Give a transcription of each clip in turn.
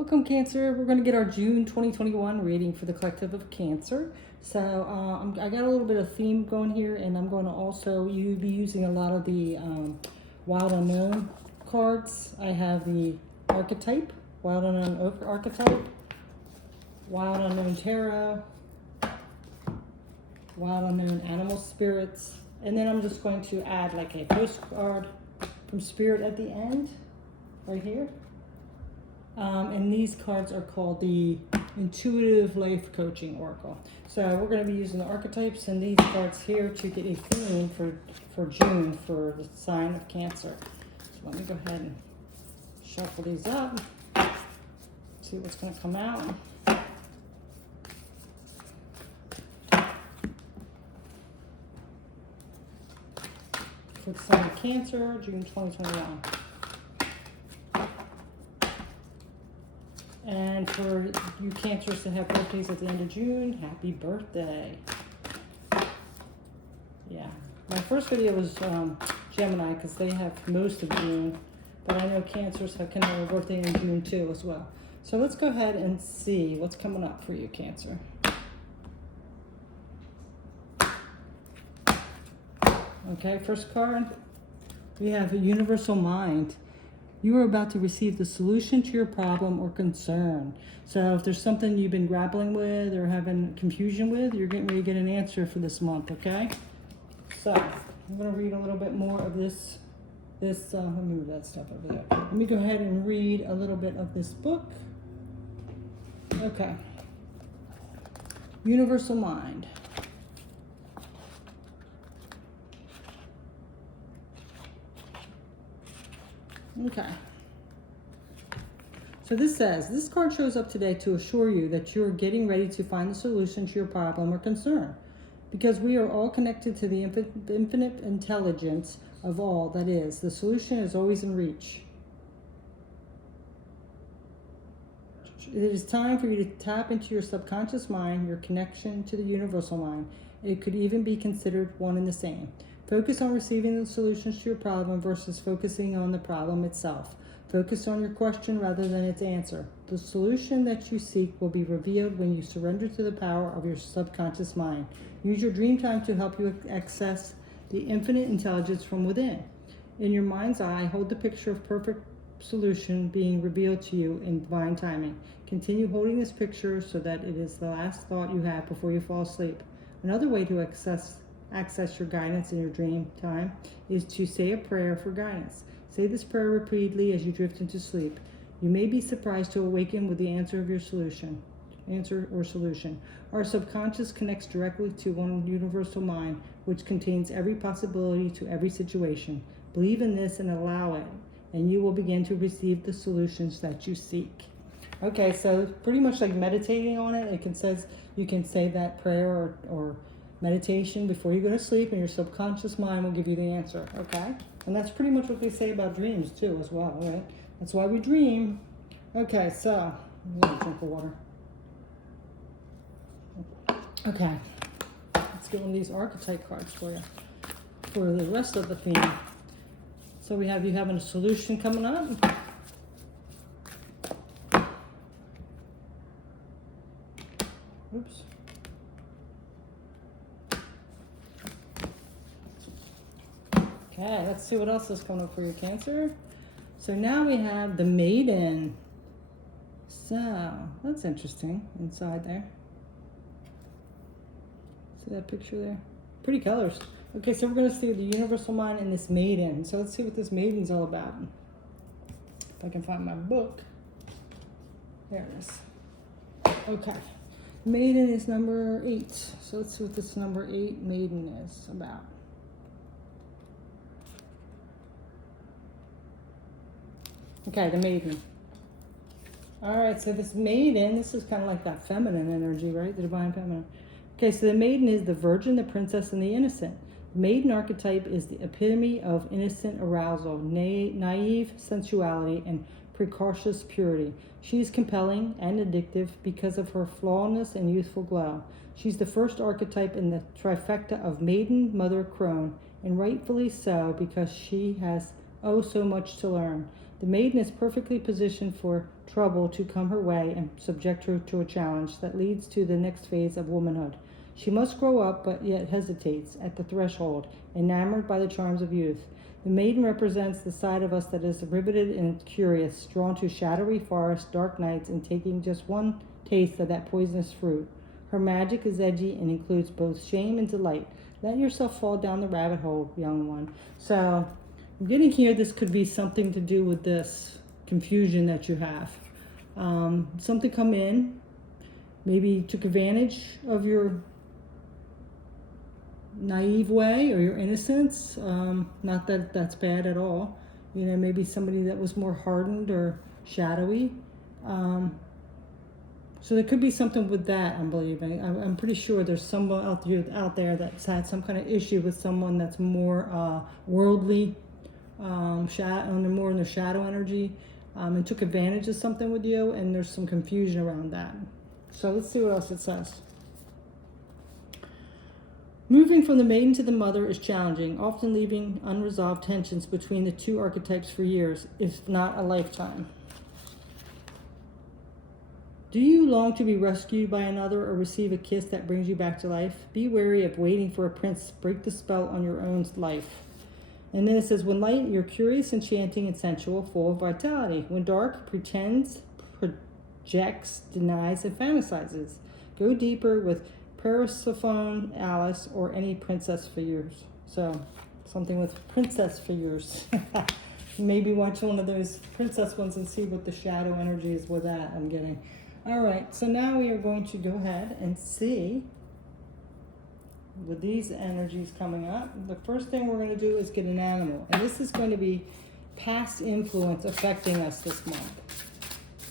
Welcome, Cancer. We're going to get our June 2021 reading for the collective of Cancer. So I got a little bit of theme going here, and I'm going to also be using a lot of the Wild Unknown cards. I have the Archetype, Wild Unknown Archetype, Wild Unknown Tarot, Wild Unknown Animal Spirits, and then I'm just going to add like a postcard from Spirit at the end, right here. And these cards are called the Intuitive Life Coaching Oracle. So we're going to be using the archetypes and these cards here to get a theme for June for the sign of Cancer. So let me go ahead and shuffle these up, see what's going to come out. For the sign of Cancer, June 2021. And for you Cancers that have birthdays at the end of June, happy birthday. Yeah, my first video was Gemini because they have most of June, but I know Cancers have kind of a birthday in June too as well. So let's go ahead and see what's coming up for you, Cancer. Okay, first card, we have a Universal Mind. You are about to receive the solution to your problem or concern. So if there's something you've been grappling with or having confusion with, you're getting ready to get an answer for this month, okay? So I'm going to read a little bit more of this. Let me move that stuff over there. Let me go ahead and read a little bit of this book. Okay. Universal Mind. Okay. So this says, this card shows up today to assure you that you're getting ready to find the solution to your problem or concern. Because we are all connected to the infinite intelligence of all that is. The solution is always in reach. It is time for you to tap into your subconscious mind, your connection to the universal mind. It could even be considered one and the same. Focus on receiving the solutions to your problem versus focusing on the problem itself. Focus on your question rather than its answer. The solution that you seek will be revealed when you surrender to the power of your subconscious mind. Use your dream time to help you access the infinite intelligence from within. In your mind's eye, hold the picture of perfect solution being revealed to you in divine timing. Continue holding this picture so that it is the last thought you have before you fall asleep. Another way to access your guidance in your dream time is to say a prayer for guidance. Say this prayer repeatedly as you drift into sleep. You may be surprised to awaken with the answer or solution. Our subconscious connects directly to one universal mind, which contains every possibility to every situation. Believe in this and allow it, and you will begin to receive the solutions that you seek. Okay, so pretty much like meditating on it. You can say that prayer or meditation before you go to sleep, and your subconscious mind will give you the answer, okay? And that's pretty much what they say about dreams too as well, right? That's why we dream. Okay, so I'm gonna drink the water. Okay, let's get one of these archetype cards for you for the rest of the theme. So we have you having a solution coming up. Oops. Okay, let's see what else is coming up for your Cancer. So now we have the Maiden. So that's interesting inside there. See that picture there? Pretty colors. Okay, so we're going to see the universal mind and this Maiden. So let's see what this Maiden's all about. If I can find my book. There it is. Okay. Maiden is number 8. So let's see what this number 8 Maiden is about. Okay, the Maiden. All right, so this Maiden, this is kind of like that feminine energy, right? The divine feminine. Okay, so the Maiden is the virgin, the princess, and the innocent. The Maiden archetype is the epitome of innocent arousal, naive sensuality, and precocious purity. She is compelling and addictive because of her flawlessness and youthful glow. She's the first archetype in the trifecta of Maiden, Mother, Crone, and rightfully so because she has oh so much to learn. The maiden is perfectly positioned for trouble to come her way and subject her to a challenge that leads to the next phase of womanhood. She must grow up, but yet hesitates at the threshold, enamored by the charms of youth. The maiden represents the side of us that is riveted and curious, drawn to shadowy forests, dark nights, and taking just one taste of that poisonous fruit. Her magic is edgy and includes both shame and delight. Let yourself fall down the rabbit hole, young one. So, I'm getting here, this could be something to do with this confusion that you have. Something come in, maybe took advantage of your naive way or your innocence. Not that that's bad at all. You know, maybe somebody that was more hardened or shadowy. So there could be something with that, I'm believing. I'm pretty sure there's someone out there that's had some kind of issue with someone that's more worldly, more in the shadow energy, and took advantage of something with you, and there's some confusion around that. So let's see what else it says. Moving from the maiden to the mother is challenging, often leaving unresolved tensions between the two archetypes for years, if not a lifetime. Do you long to be rescued by another or receive a kiss that brings you back to life? Be wary of waiting for a prince to break the spell on your own life. And then it says, when light, you're curious, enchanting, and sensual, full of vitality. When dark, pretends, projects, denies, and fantasizes. Go deeper with Persephone, Alice, or any princess figures. So, something with princess figures. Maybe watch one of those princess ones and see what the shadow energy is with that, I'm getting. All right, so now we are going to go ahead and see with these energies coming up. The first thing we're going to do is get an animal. And this is going to be past influence affecting us this month.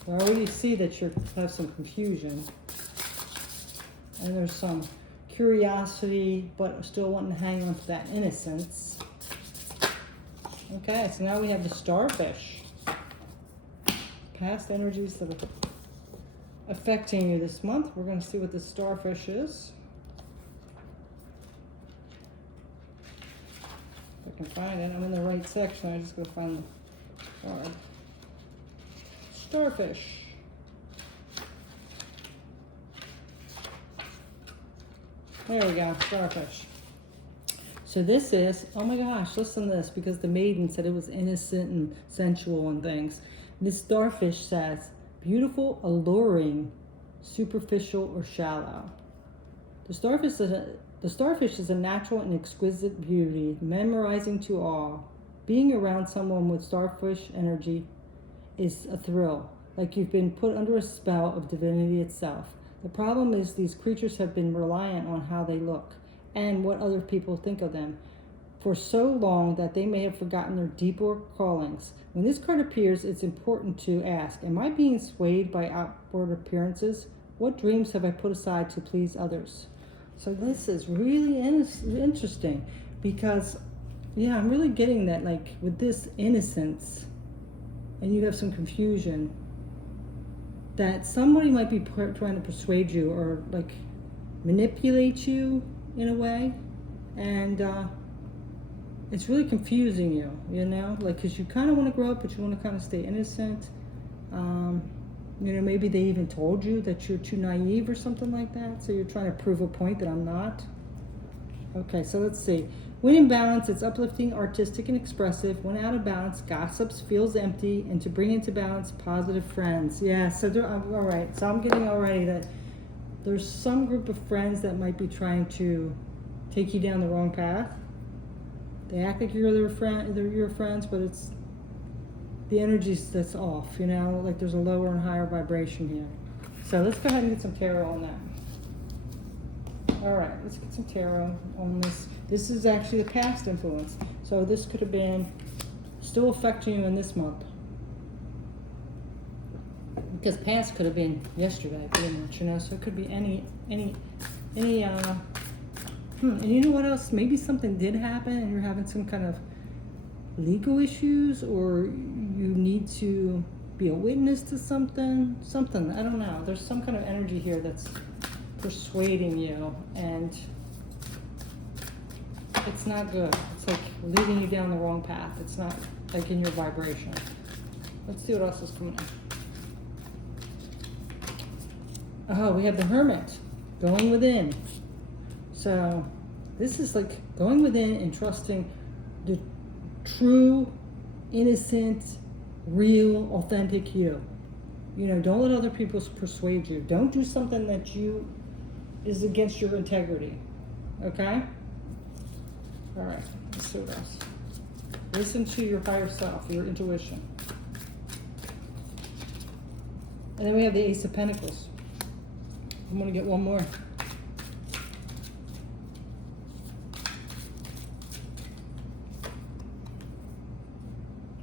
I already see that you have some confusion. And there's some curiosity, but still wanting to hang on to that innocence. Okay, so now we have the starfish. Past energies that are affecting you this month. We're going to see what the starfish is. If I can find it. I'm in the right section. I just go find the card. Starfish. There we go, starfish. So this is, oh my gosh, listen to this, because the maiden said it was innocent and sensual and things. This starfish says, beautiful, alluring, superficial, or shallow. The starfish is a natural and exquisite beauty, memorizing to awe. Being around someone with starfish energy is a thrill, like you've been put under a spell of divinity itself. The problem is these creatures have been reliant on how they look and what other people think of them for so long that they may have forgotten their deeper callings. When this card appears, it's important to ask, am I being swayed by outward appearances? What dreams have I put aside to please others? So this is really interesting because, yeah, I'm really getting that, like, with this innocence, and you have some confusion, that somebody might be trying to persuade you or, like, manipulate you in a way, and it's really confusing you, you know, like, because you kind of want to grow up, but you want to kind of stay innocent. You know, maybe they even told you that you're too naive or something like that, so you're trying to prove a point that I'm not. Okay, so let's see. When in balance, it's uplifting, artistic, and expressive. When out of balance, gossips, feels empty, and to bring into balance, positive friends. Yeah, so all right. So I'm getting already that there's some group of friends that might be trying to take you down the wrong path. They act like you're they're your friends, but it's the energy that's off, you know, like there's a lower and higher vibration here. So let's go ahead and get some tarot on that. All right, let's get some tarot on this. This is actually the past influence. So this could have been still affecting you in this month. Because past could have been yesterday, pretty much, you know, so it could be any, and you know what else? Maybe something did happen and you're having some kind of legal issues, or you need to be a witness to something, I don't know. There's some kind of energy here that's persuading you, and it's not good. It's like leading you down the wrong path. It's not like in your vibration. Let's see what else is coming in. Oh, we have the Hermit, going within. So this is like going within and trusting the true, innocent, real, authentic you. You know, don't let other people persuade you. Don't do something that is against your integrity. Okay? All right, let's see what else. Listen to your higher self, your intuition. And then we have the Ace of Pentacles. I'm going to get one more.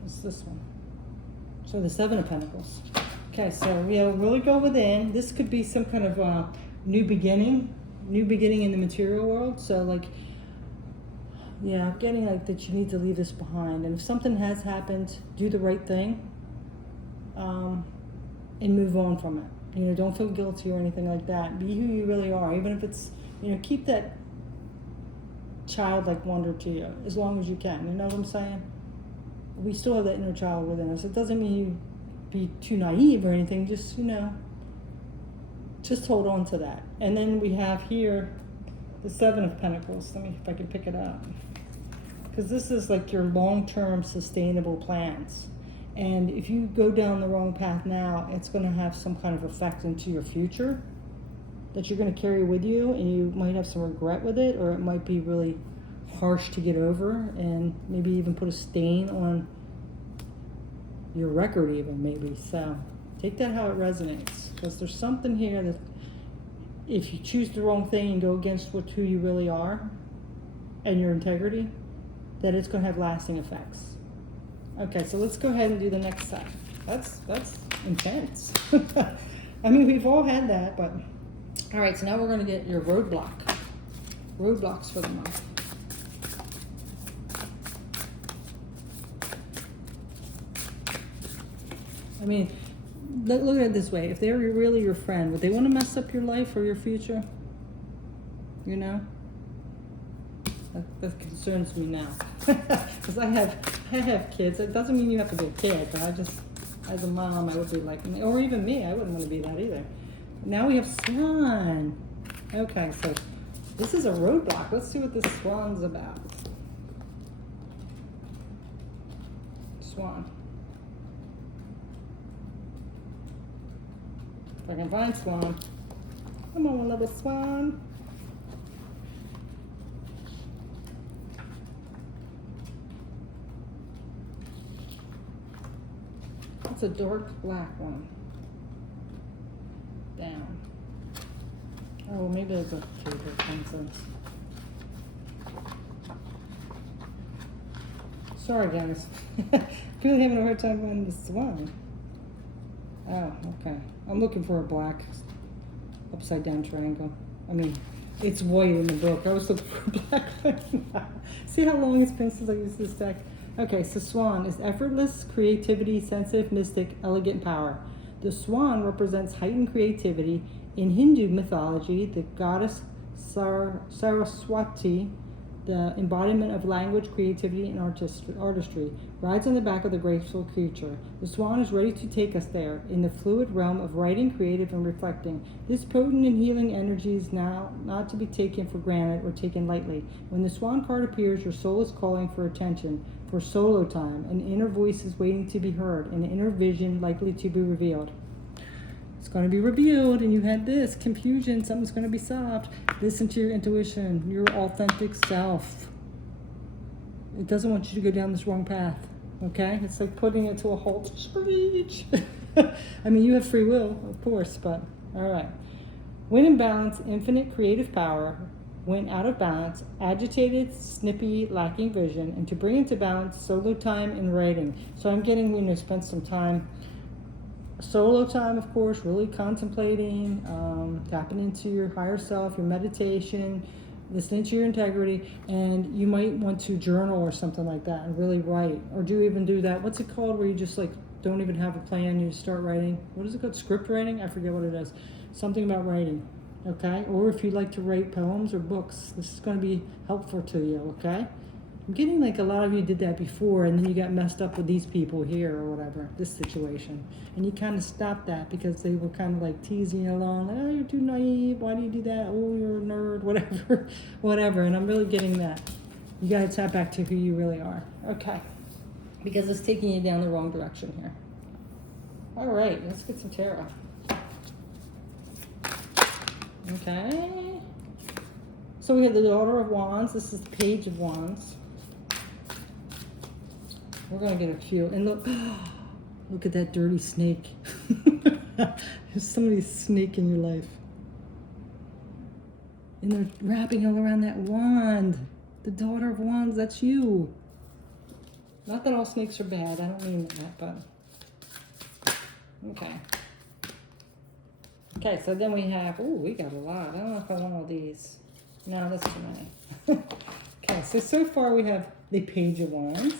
What's this one? So the Seven of Pentacles. Okay, so we'll really go within. This could be some kind of new beginning in the material world. So like, yeah, I'm getting like that you need to leave this behind. And if something has happened, do the right thing and move on from it. You know, don't feel guilty or anything like that. Be who you really are. Even if it's, you know, keep that childlike wonder to you as long as you can. You know what I'm saying? We still have that inner child within us. It doesn't mean you be too naive or anything. Just, you know, just hold on to that. And then we have here the Seven of Pentacles. Let me, if I can pick it up. Because this is like your long-term sustainable plans. And if you go down the wrong path now, it's going to have some kind of effect into your future that you're going to carry with you, and you might have some regret with it, or it might be really harsh to get over, and maybe even put a stain on your record even, maybe. So take that how it resonates, because there's something here that if you choose the wrong thing and go against who you really are and your integrity, that it's going to have lasting effects. Okay, so let's go ahead and do the next side. That's intense. I mean, we've all had that, but all right, so now we're going to get your roadblocks for the month. I mean, look at it this way. If they're really your friend, would they want to mess up your life or your future? You know? That concerns me now. Because I have kids. It doesn't mean you have to be a kid, but I just, as a mom, I would be like, or even me, I wouldn't want to be that either. Now we have Swan. Okay, so this is a roadblock. Let's see what this Swan's about. Swan. If I can find Swan. Come on, little Swan. It's a dark black one. Down. Oh, well, maybe there's a table nonsense. Sorry, guys. Really having a hard time finding the Swan. Oh, okay. I'm looking for a black upside down triangle. I mean, it's white in the book. I was looking for a black one. See how long it's been since I used this deck? Okay, so Swan is effortless creativity, sensitive, mystic, elegant power. The swan represents heightened creativity. In Hindu mythology, the goddess Saraswati, the embodiment of language, creativity, and artistry, rides on the back of the graceful creature. The swan is ready to take us there, in the fluid realm of writing, creative, and reflecting. This potent and healing energy is now not to be taken for granted or taken lightly. When the swan card appears, your soul is calling for attention, for solo time. An inner voice is waiting to be heard, an inner vision likely to be revealed. It's going to be revealed, and you had this confusion. Something's going to be solved. Listen to your intuition, your authentic self. It doesn't want you to go down this wrong path. Okay? It's like putting it to a halt. Screech. I mean, you have free will, of course, but all right. When in balance, infinite creative power. When out of balance, agitated, snippy, lacking vision. And to bring into balance, solo time and writing. So I'm getting, spend some time. Solo time, of course, really contemplating, tapping into your higher self, your meditation, listening to your integrity, and you might want to journal or something like that and really write. Or do that. What's it called where you just like don't even have a plan, you start writing? What is it called? Script writing? I forget what it is. Something about writing, okay? Or if you like to write poems or books, this is going to be helpful to you, okay? I'm getting like a lot of you did that before, and then you got messed up with these people here or whatever, this situation. And you kind of stopped that because they were kind of like teasing you along, like, oh, you're too naive, why do you do that? Oh, you're a nerd, whatever, whatever. And I'm really getting that. You got to tap back to who you really are. Okay. Because it's taking you down the wrong direction here. All right, let's get some tarot. Okay. So we have the Daughter of Wands. This is the Page of Wands. We're going to get a few. And look, look at that dirty snake. There's somebody's snake in your life. And they're wrapping all around that wand. The Daughter of Wands, that's you. Not that all snakes are bad. I don't mean that, but... Okay. Okay, so then we have... Oh, we got a lot. I don't know if I want all these. No, that's too many. Okay, so far we have the Page of Wands.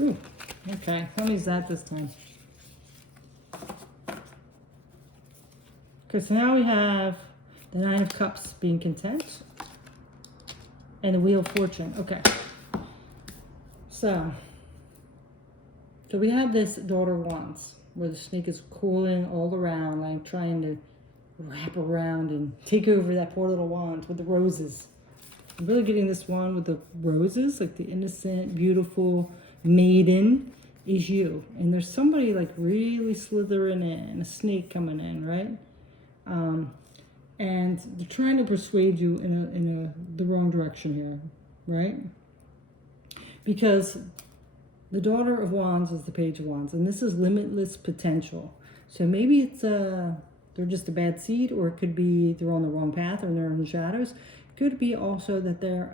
Ooh, okay. How many is that this time? Okay, so now we have the Nine of Cups, being content, and the Wheel of Fortune. Okay. So we have this Daughter of Wands, where the snake is coiling all around, like trying to wrap around and take over that poor little wand with the roses. I'm really getting this wand with the roses, like the innocent, beautiful maiden is you. And there's somebody like really slithering in, a snake coming in, right? And they're trying to persuade you in the wrong direction here, right? Because the Daughter of Wands is the Page of Wands, and this is limitless potential. So maybe it's they're just a bad seed, or it could be they're on the wrong path, or they're in the shadows. It could be also that they're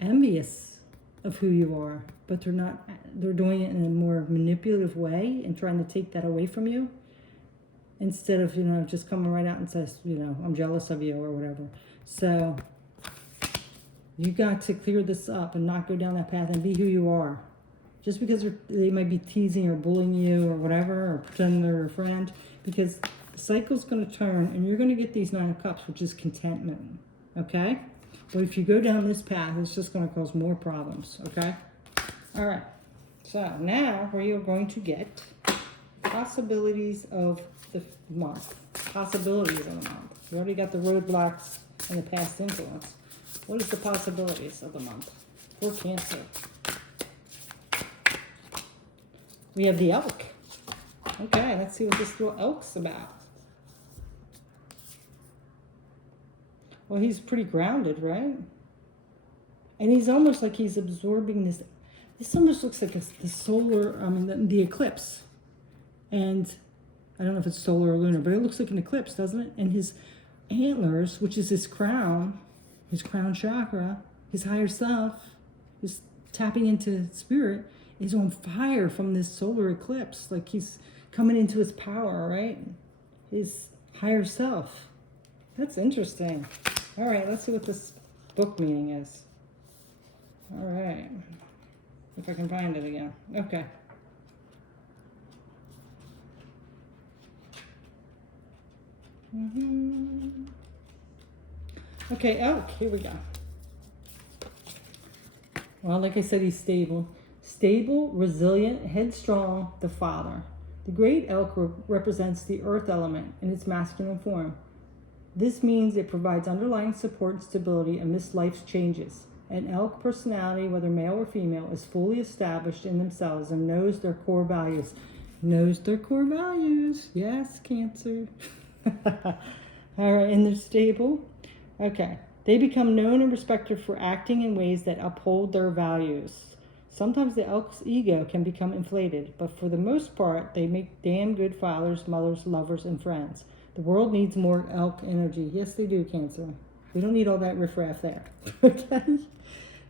envious of who you are, but they're not. They're doing it in a more manipulative way and trying to take that away from you, instead of, just coming right out and says, I'm jealous of you or whatever. So you got to clear this up and not go down that path and be who you are. Just because they might be teasing or bullying you or whatever, or pretending they're a friend, because the cycle's going to turn and you're going to get these Nine of Cups, which is contentment, okay? But if you go down this path, it's just going to cause more problems, okay? All right. So now we are going to get possibilities of the month. Possibilities of the month. We already got the roadblocks and the past influence. What is the possibilities of the month for Cancer? We have the Elk. Okay, let's see what this little elk's about. Well, he's pretty grounded, right? And he's almost like he's absorbing this. This almost looks like the solar, the eclipse. And I don't know if it's solar or lunar, but it looks like an eclipse, doesn't it? And his antlers, which is his crown chakra, his higher self, his tapping into spirit, is on fire from this solar eclipse. Like he's coming into his power, right? His higher self. That's interesting. All right, let's see what this book meaning is. All right. If I can find it again. Okay. Okay, Elk, here we go. Well, like I said, he's stable. Stable, resilient, headstrong, the father. The great elk represents the earth element in its masculine form. This means it provides underlying support and stability amidst life's changes. An elk personality, whether male or female, is fully established in themselves and knows their core values. Knows their core values. Yes, Cancer. All right, and they're stable. Okay. They become known and respected for acting in ways that uphold their values. Sometimes the elk's ego can become inflated, but for the most part, they make damn good fathers, mothers, lovers, and friends. The world needs more elk energy. Yes, they do, Cancer. We don't need all that riffraff there.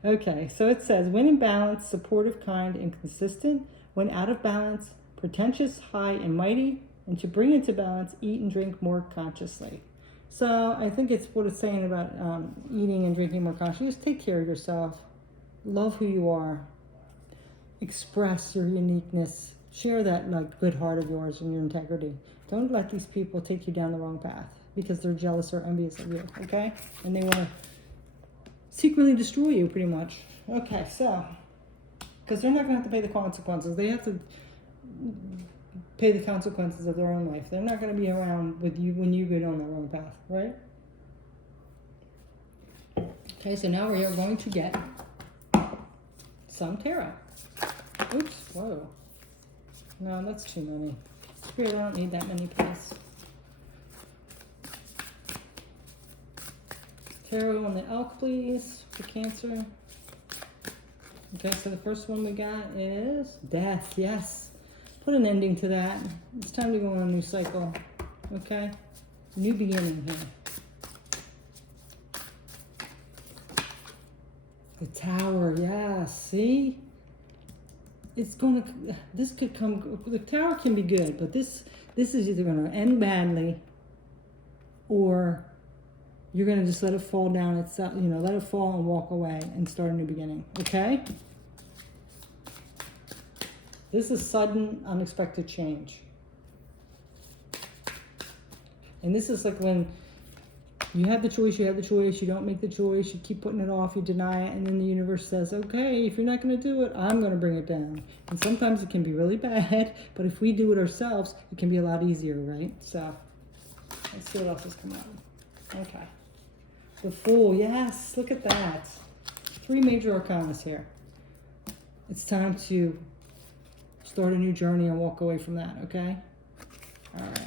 Okay, so it says, when in balance, supportive, kind, and consistent. When out of balance, pretentious, high, and mighty. And to bring into balance, eat and drink more consciously. So I think it's what it's saying about eating and drinking more consciously. Just take care of yourself. Love who you are. Express your uniqueness. Share that like good heart of yours and your integrity. Don't let these people take you down the wrong path because they're jealous or envious of you, okay? And they want to secretly destroy you pretty much. Okay, so, because they're not going to have to pay the consequences. They have to pay the consequences of their own life. They're not going to be around with you when you go down the wrong path, right? Okay, so now we are going to get some tarot. Oops, whoa. No, that's too many. Spirit, I don't need that many, please. Tarot on the elk, please, for Cancer. Okay, so the first one we got is death. Yes. Put an ending to that. It's time to go on a new cycle. Okay? New beginning here. The Tower, yeah, see? It's gonna, this could come, the Tower can be good, but this is either gonna end badly or you're gonna just let it fall down itself, you know, let it fall and walk away and start a new beginning, okay? This is sudden, unexpected change. And this is like when you have the choice, you don't make the choice, you keep putting it off, you deny it, and then the universe says, okay, if you're not going to do it, I'm going to bring it down. And sometimes it can be really bad, but if we do it ourselves, it can be a lot easier, right? So, let's see what else has come out. Okay. The Fool, yes, look at that. 3 major arcana here. It's time to start a new journey and walk away from that, okay? All right.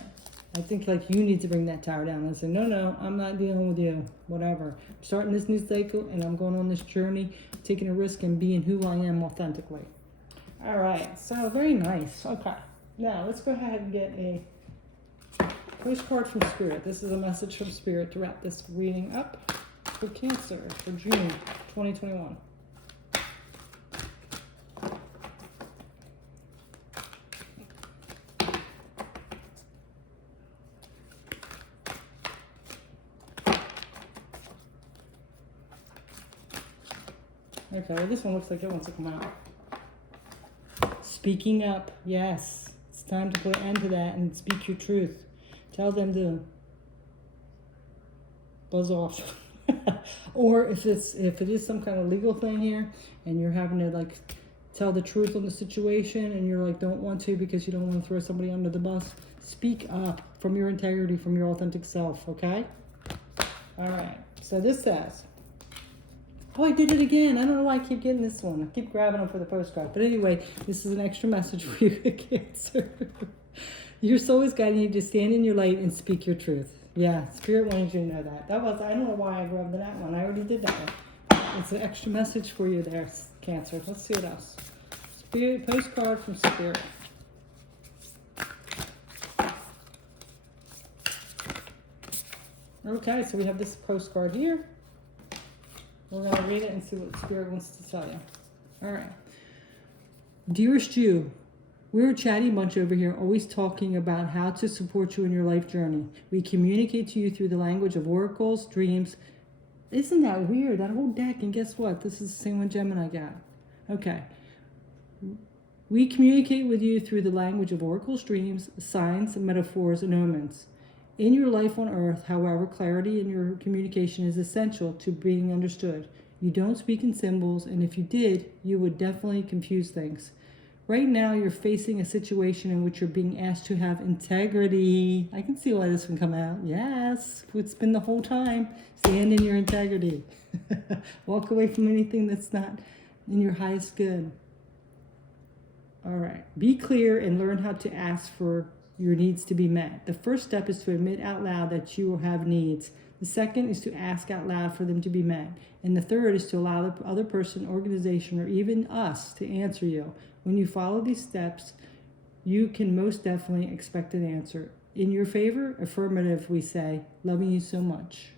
I think like you need to bring that tower down and say, no, I'm not dealing with you, whatever. I'm starting this new cycle and I'm going on this journey, taking a risk and being who I am authentically. All right, so very nice. Okay, now let's go ahead and get a postcard from Spirit. This is a message from Spirit to wrap this reading up for Cancer for June 2021. Okay, well, this one looks like it wants to come out. Speaking up, yes. It's time to put an end to that and speak your truth. Tell them to buzz off. Or if it is some kind of legal thing here and you're having to like tell the truth on the situation and you're like don't want to because you don't want to throw somebody under the bus, speak up from your integrity, from your authentic self, okay? All right, so this says, oh, I did it again. I don't know why I keep getting this one. I keep grabbing them for the postcard. But anyway, this is an extra message for you, Cancer. Your soul is guiding you to stand in your light and speak your truth. Yeah, Spirit wanted you to know that. I don't know why I grabbed that one. I already did that one. It's an extra message for you there, Cancer. Let's see what else. Spirit, postcard from Spirit. Okay, so we have this postcard here. We're going to read it and see what Spirit wants to tell you. All right. Dearest you, we're a chatty bunch over here, always talking about how to support you in your life journey. We communicate to you through the language of oracles, dreams. Isn't that weird? That whole deck, and guess what? This is the same one Gemini got. Okay. We communicate with you through the language of oracles, dreams, signs, metaphors, and omens. In your life on earth, however, clarity in your communication is essential to being understood. You don't speak in symbols, and if you did, you would definitely confuse things. Right now, you're facing a situation in which you're being asked to have integrity. I can see why this one come out. Yes, it's been the whole time. Stand in your integrity. Walk away from anything that's not in your highest good. All right. Be clear and learn how to ask for your needs to be met. The first step is to admit out loud that you will have needs. The second is to ask out loud for them to be met. And the third is to allow the other person, organization, or even us to answer you. When you follow these steps, you can most definitely expect an answer. In your favor, affirmative, we say, loving you so much.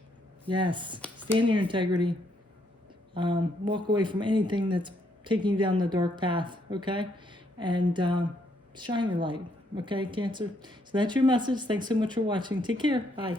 Yes, stand in your integrity. Walk away from anything that's taking you down the dark path, okay? And shine your light. Okay, Cancer? So that's your message. Thanks so much for watching. Take care. Bye.